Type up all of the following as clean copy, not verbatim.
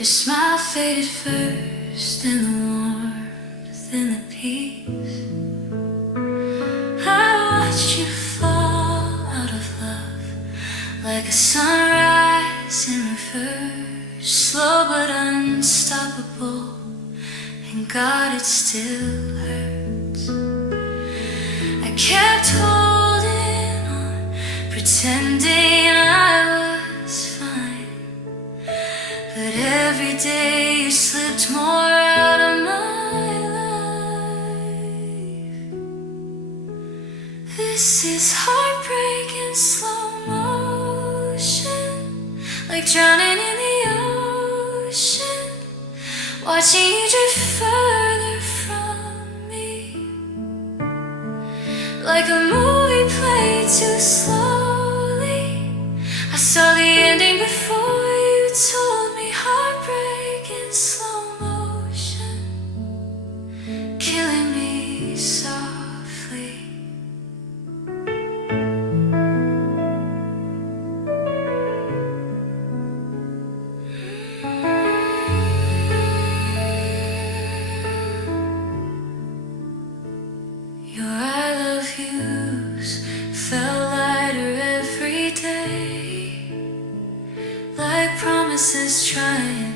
Your smile faded first, then the warmth, then the peace. I watched you fall out of love like a sunrise in reverse, slow but unstoppable, and God, it still hurts. I kept holding on, pretending I was fine, but every day you slipped more out of my life. This is heartbreak in slow motion, like drowning in the ocean, watching you drift further from me, like a movie played too slowly. I saw the ending before you told me. Heartbreak in slow motion, killing me softly. Your I love yous felt lighter every day, like promises trying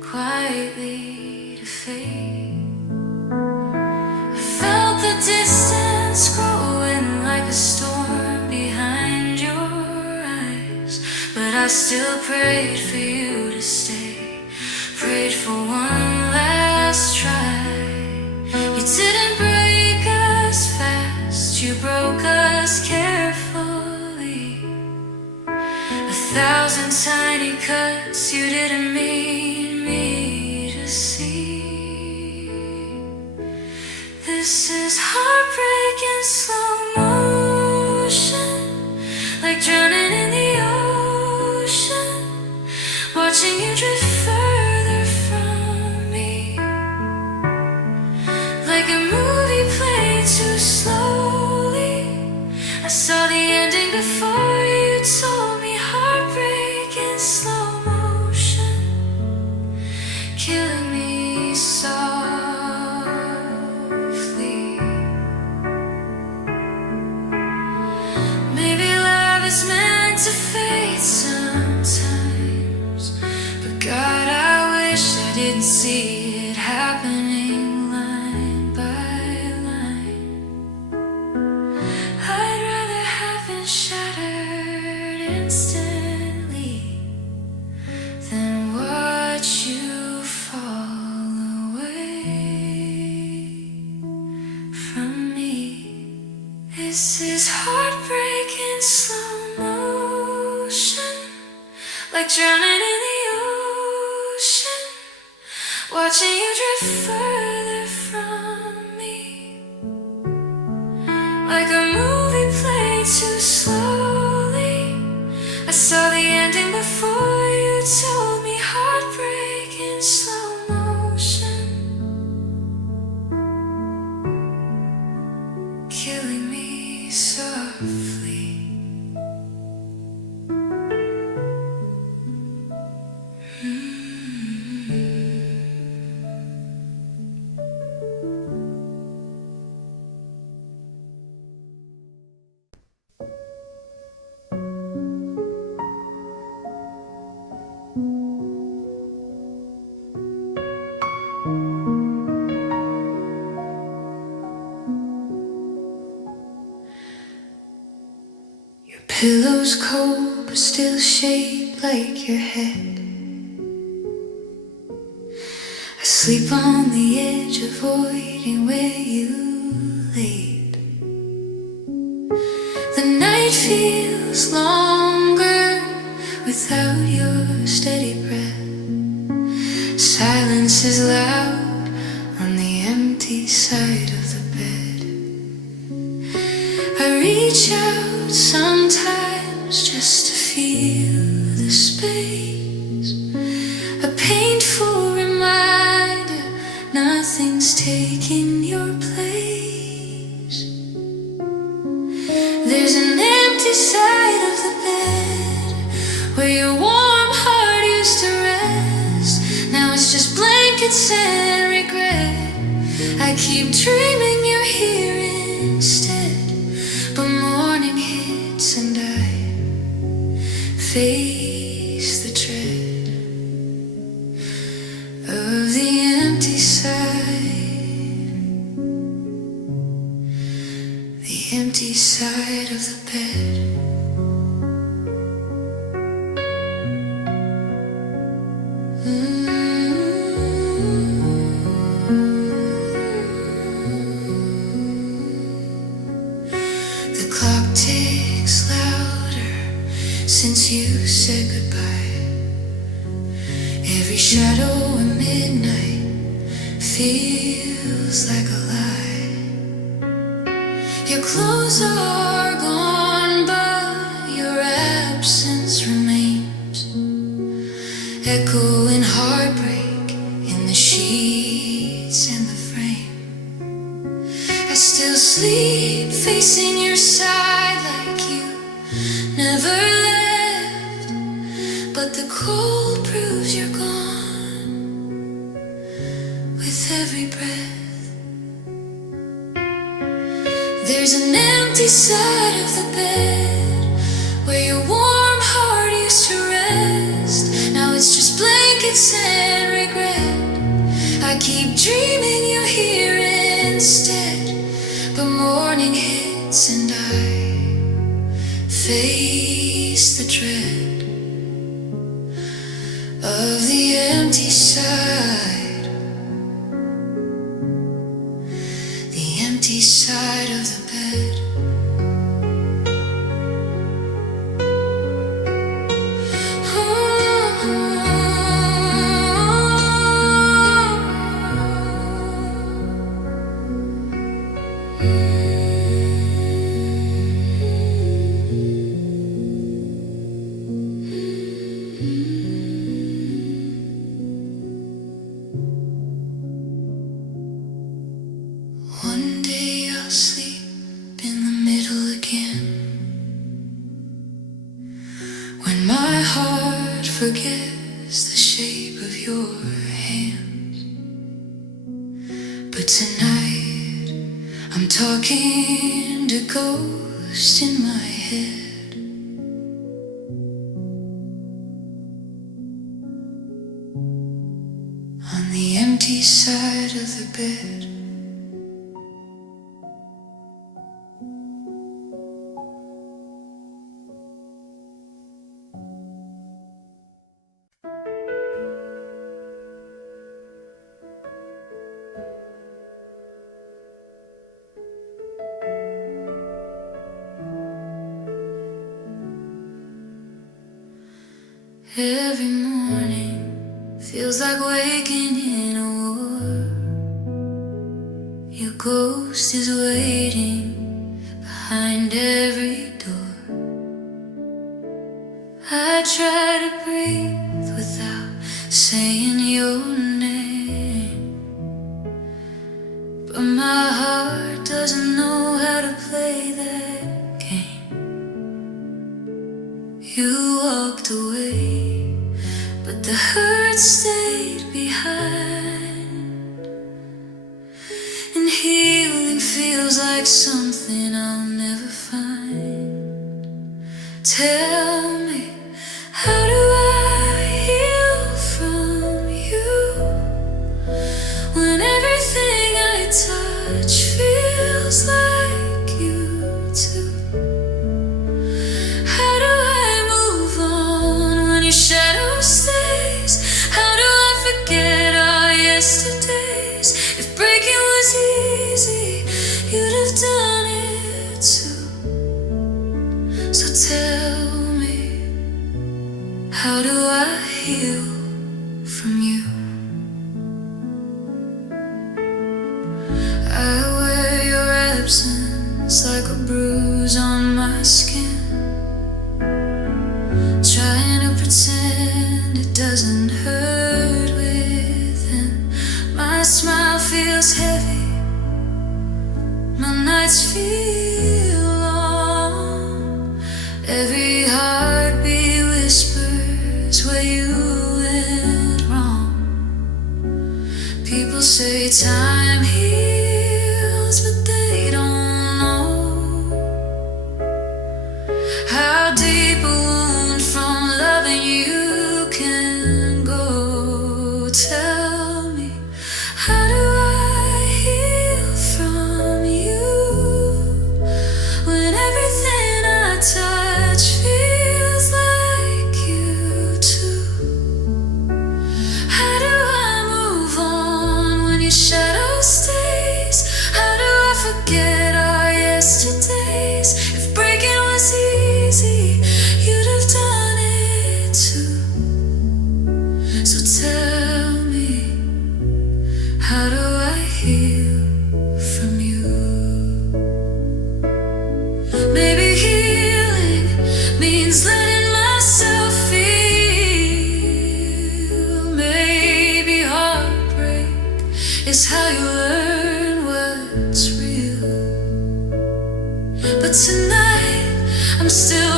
quietly to fade. I felt the distance growing like a storm behind your eyes, but I still prayed for you to stay, prayed for one last try. You didn't break us fast, you broke us carefully. 1,000 tiny cuts you didn't mean me to see. This is heartbreak in slow motion, like drowning in the ocean, watching you drift further from me, like a movie played too slowly. I saw the ending before you told me. Heartbreak in slow motion, killing me softly. Maybe love is meant to fade sometimes, but God, I wish I didn't see it happening line by line. I'd rather have been shattered instantly than watch you fall away from me. This is heartbreak in slow motion, like drowning in the ocean, watching you drift further from me, like a movie played too slowly. I saw the ending before you told me. Heartbreak in slow motion, killing me softly. Your pillow's cold but still shaped like your head. I sleep on the edge, avoiding where you laid. The night feels longer without your steady breath. Silence is loud on the empty side of the bed. I reach out sometimes just to feel the space, a painful reminder nothing's taking your place. There's an empty side of the bed where your warm heart used to rest. keep dreaming you're here instead, but morning hits and I face the dread of the empty side of the bed. The clock ticks louder since you said goodbye. Every shadow at midnight feels like a lie. Your clothes are gone, but your absence remains, echoing heartbreak in the sheets and the frame. I still sleep facing your side like you never left, but the cold proves you're gone with every breath. There's an empty side of the bed where your warm heart used to rest. Now it's just blankets and regret. I keep dreaming you're here instead, but morning hits and I face the dread of the empty side, the empty side of the bed. One day I'll sleep in the middle again, when my heart forgets the shape of your hands. But tonight I'm talking to ghosts in my head. On the empty side of the bed. Every morning feels like waking in a war. Your ghost is waiting behind every door. I try to breathe without saying your name, but my heart doesn't know how to play that game. You walked away, but the hurt stayed behind, and healing feels like something I'll never find. Tell me, how do I heal from you when everything I touch feels like you too? How do I move on when your shadow stays? How do I forget our yesterdays? If breaking was easy, you'd have done it too. So tell me, how do I heal from you? I wear your absence like a bruise on my skin, trying to pretend it doesn't hurt within. My smile feels heavy, my nights feel long. Every heartbeat whispers where you I'm still